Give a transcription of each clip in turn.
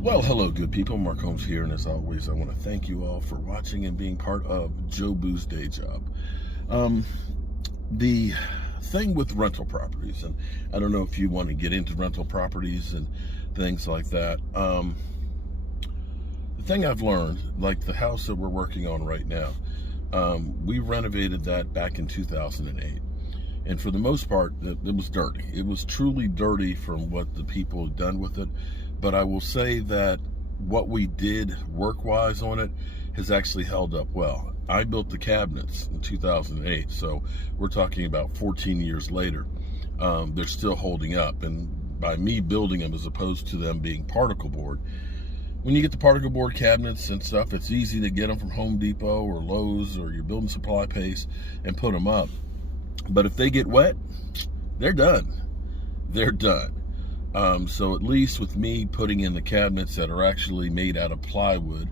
Well, hello, good people. Mark Holmes here, and as always, I want to thank you all for watching and being part of Joe Boo's Day Job. The thing with rental properties, and I don't know if you want to get into rental properties and things like that. The thing I've learned, like the house that we're working on right now, we renovated that back in 2008. And for the most part, it was dirty. It was truly dirty from what the people had done with it. But I will say that what we did work-wise on it has actually held up well. I built the cabinets in 2008, so we're talking about 14 years later. They're still holding up. And by me building them as opposed to them being particle board, when you get the particle board cabinets and stuff, it's easy to get them from Home Depot or Lowe's or your building supply place and put them up. But if they get wet, they're done. They're done. So at least with me putting in the cabinets that are actually made out of plywood,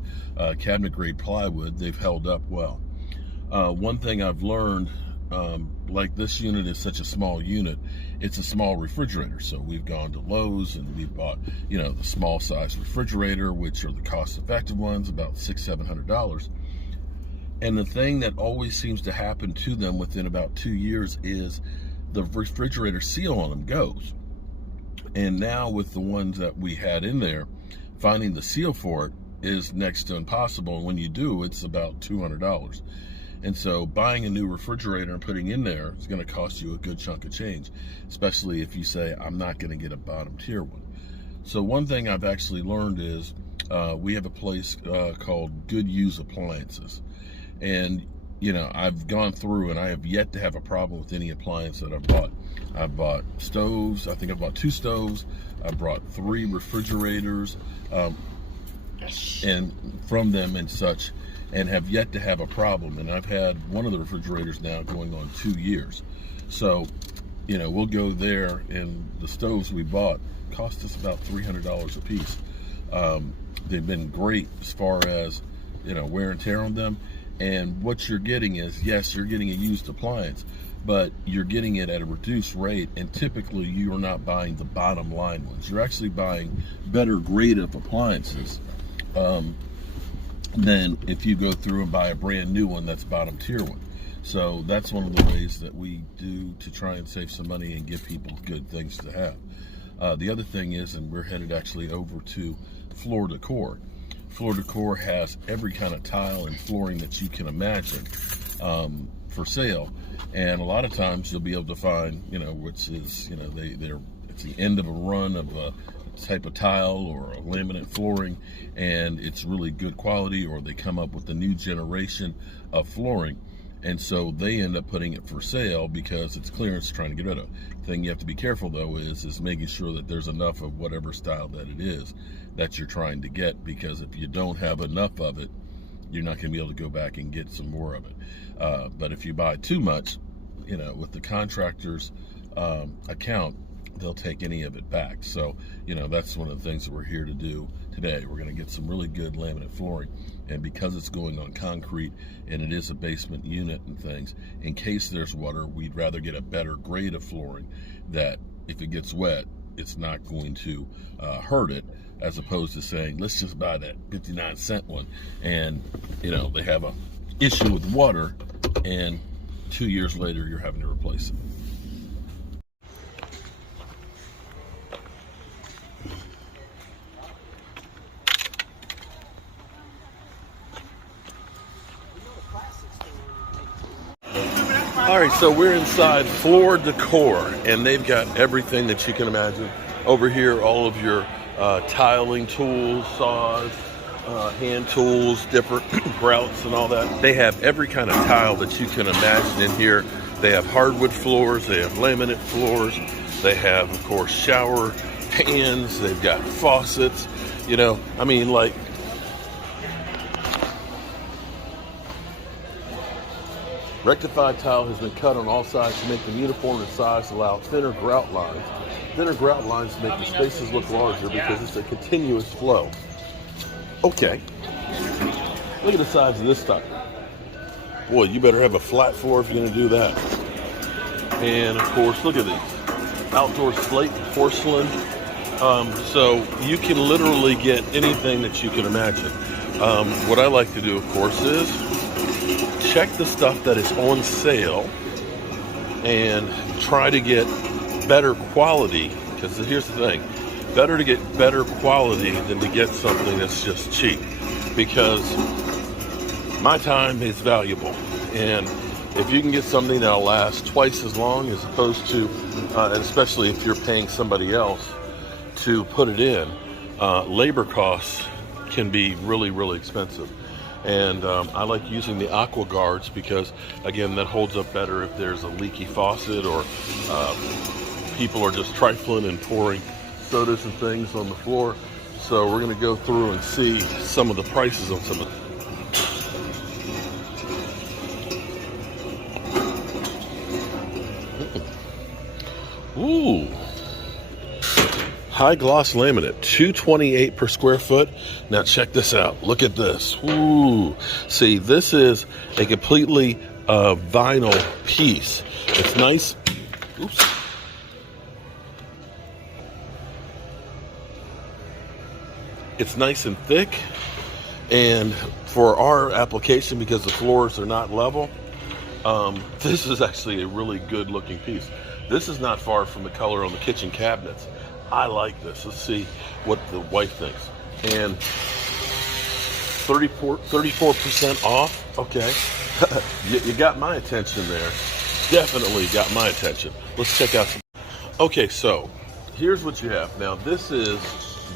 cabinet grade plywood, they've held up well. One thing I've learned, like this unit is such a small unit, it's a small refrigerator. So we've gone to Lowe's and we've bought, the small size refrigerator, which are the cost effective ones, about $600-700. And the thing that always seems to happen to them within about 2 years is the refrigerator seal on them goes. And now with the ones that we had in there, finding the seal for it is next to impossible. And when you do, it's about $200. And so buying a new refrigerator and putting in there is going to cost you a good chunk of change, especially if you say, I'm not going to get a bottom tier one. So one thing I've actually learned is we have a place called Good Use Appliances. And I've gone through and I have yet to have a problem with any appliance that I've bought. I've bought stoves. I think I've bought 2 stoves. I brought 3 refrigerators and from them and such, and have yet to have a problem. And I've had one of the refrigerators now going on 2 years. So, we'll go there, and the stoves we bought cost us about $300 a piece. They've been great as far as, wear and tear on them. And what you're getting is, yes, you're getting a used appliance, but you're getting it at a reduced rate. And typically you're not buying the bottom line ones. You're actually buying better grade of appliances than if you go through and buy a brand new one that's bottom tier one. So that's one of the ways that we do to try and save some money and give people good things to have. The other thing is, and we're headed actually over to Floor Decor. Floor Decor has every kind of tile and flooring that you can imagine for sale, and a lot of times you'll be able to find, which is, it's the end of a run of a type of tile or a laminate flooring, and it's really good quality, or they come up with a new generation of flooring, and so they end up putting it for sale because it's clearance, trying to get rid of. The thing you have to be careful though is making sure that there's enough of whatever style that it is that you're trying to get, because if you don't have enough of it, you're not going to be able to go back and get some more of it. But if you buy too much, with the contractor's account, they'll take any of it back. So, that's one of the things that we're here to do today. We're going to get some really good laminate flooring, and because it's going on concrete and it is a basement unit and things, in case there's water, we'd rather get a better grade of flooring that if it gets wet, it's not going to hurt it, as opposed to saying, let's just buy that 59-cent one, and they have a issue with water, and 2 years later you're having to replace it. All right, so we're inside Floor Decor, and they've got everything that you can imagine. Over here, all of your tiling tools, saws, hand tools, different grouts and all that. They have every kind of tile that you can imagine in here. They have hardwood floors, they have laminate floors, they have, of course, shower pans, they've got faucets, like, rectified tile has been cut on all sides to make them uniform in size, allow thinner grout lines. Thinner grout lines make the spaces look larger because it's a continuous flow. Okay. Look at the size of this stuff. Boy, you better have a flat floor if you're going to do that. And of course, look at these. Outdoor slate and porcelain So you can literally get anything that you can imagine. What I like to do, of course, is check the stuff that is on sale and try to get better quality, because here's the thing, better to get better quality than to get something that's just cheap, because my time is valuable, and if you can get something that'll last twice as long as opposed to, and especially if you're paying somebody else to put it in, labor costs can be really, really expensive. And I like using the Aqua Guards because, again, that holds up better if there's a leaky faucet or people are just trifling and pouring sodas and things on the floor. So we're going to go through and see some of the prices on some of them. Ooh, high gloss laminate, $228 per square foot. Now check this out. Look at this. Ooh, see, this is a completely vinyl piece. It's nice. Oops. It's nice and thick, and for our application, because the floors are not level, this is actually a really good looking piece. This is not far from the color on the kitchen cabinets. I like this. Let's see what the wife thinks. And 34% off. Okay. you got my attention there. Definitely got my attention. Let's check out some. Okay, so here's what you have. Now this is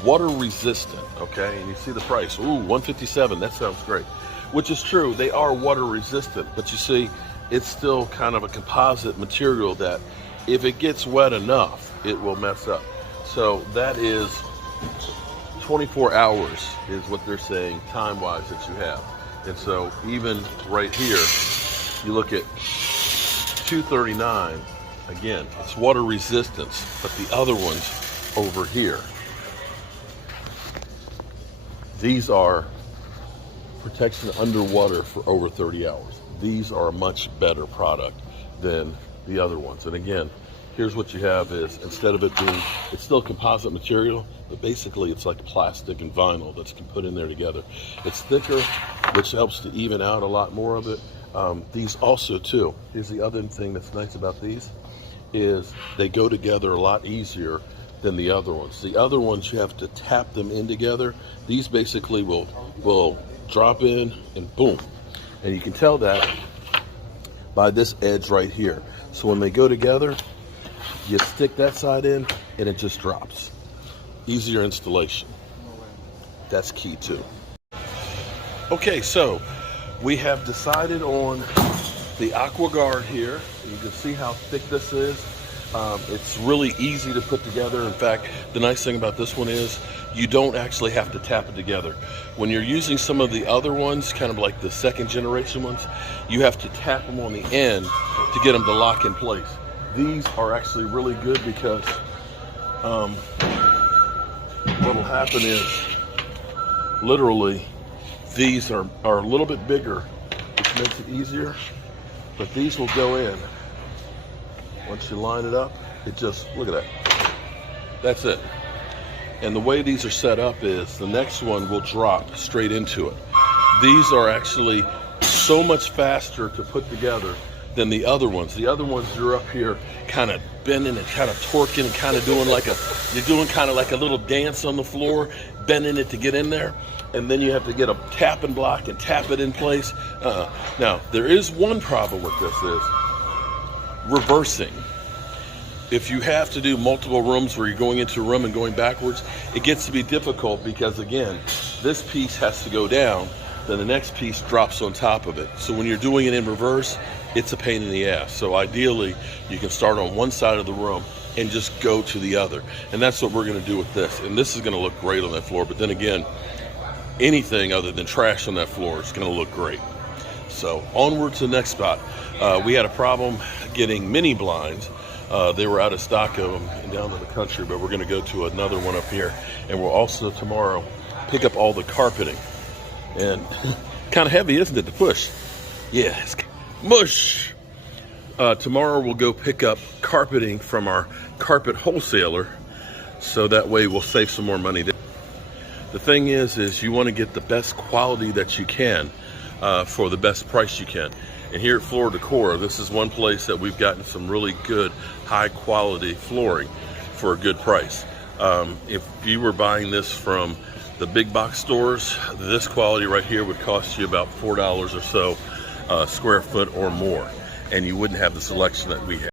water resistant, okay? And you see the price. Ooh, $157. That sounds great. Which is true. They are water resistant, but you see, it's still kind of a composite material that if it gets wet enough, it will mess up. So that is 24 hours is what they're saying time-wise that you have. And so even right here, you look at $239. Again, it's water resistance, but the other ones over here, these are protection underwater for over 30 hours. These are a much better product than the other ones. And again, here's what you have is, instead of it being, it's still composite material, but basically it's like plastic and vinyl that's put in there together. It's thicker, which helps to even out a lot more of it. These also too, here's the other thing that's nice about these, is they go together a lot easier than the other ones. The other ones, you have to tap them in together. These basically will drop in and boom. And you can tell that by this edge right here. So when they go together, you stick that side in and it just drops. Easier installation. That's key too. Okay, so we have decided on the Aqua Guard here. You can see how thick this is. It's really easy to put together. In fact, the nice thing about this one is you don't actually have to tap it together. When you're using some of the other ones, kind of like the second generation ones, you have to tap them on the end to get them to lock in place. These are actually really good because what will happen is literally these are a little bit bigger, which makes it easier, but these will go in. Once you line it up, it just, look at that. That's it. And the way these are set up is the next one will drop straight into it. These are actually so much faster to put together than the other ones. The other ones, you're up here kind of bending and kind of torquing and kind of doing like you're doing kind of like a little dance on the floor, bending it to get in there. And then you have to get a tap and block and tap it in place. Now, there is one problem with this is reversing. If you have to do multiple rooms where you're going into a room and going backwards, it gets to be difficult because, again, this piece has to go down, then the next piece drops on top of it. So when you're doing it in reverse, it's a pain in the ass. So ideally, you can start on one side of the room and just go to the other. And that's what we're going to do with this. And this is going to look great on that floor. But then again, anything other than trash on that floor is going to look great. So onward to the next spot. We had a problem getting mini blinds. They were out of stock of them down in the country, but we're going to go to another one up here. And we'll also tomorrow pick up all the carpeting. And kind of heavy, isn't it, to push? Yeah, it's mush. Tomorrow we'll go pick up carpeting from our carpet wholesaler so that way we'll save some more money. The thing is you want to get the best quality that you can for the best price you can. And here at Floor Decor, this is one place that we've gotten some really good, high quality flooring for a good price. If you were buying this from the big box stores, this quality right here would cost you about $4 or so square foot or more, and you wouldn't have the selection that we have.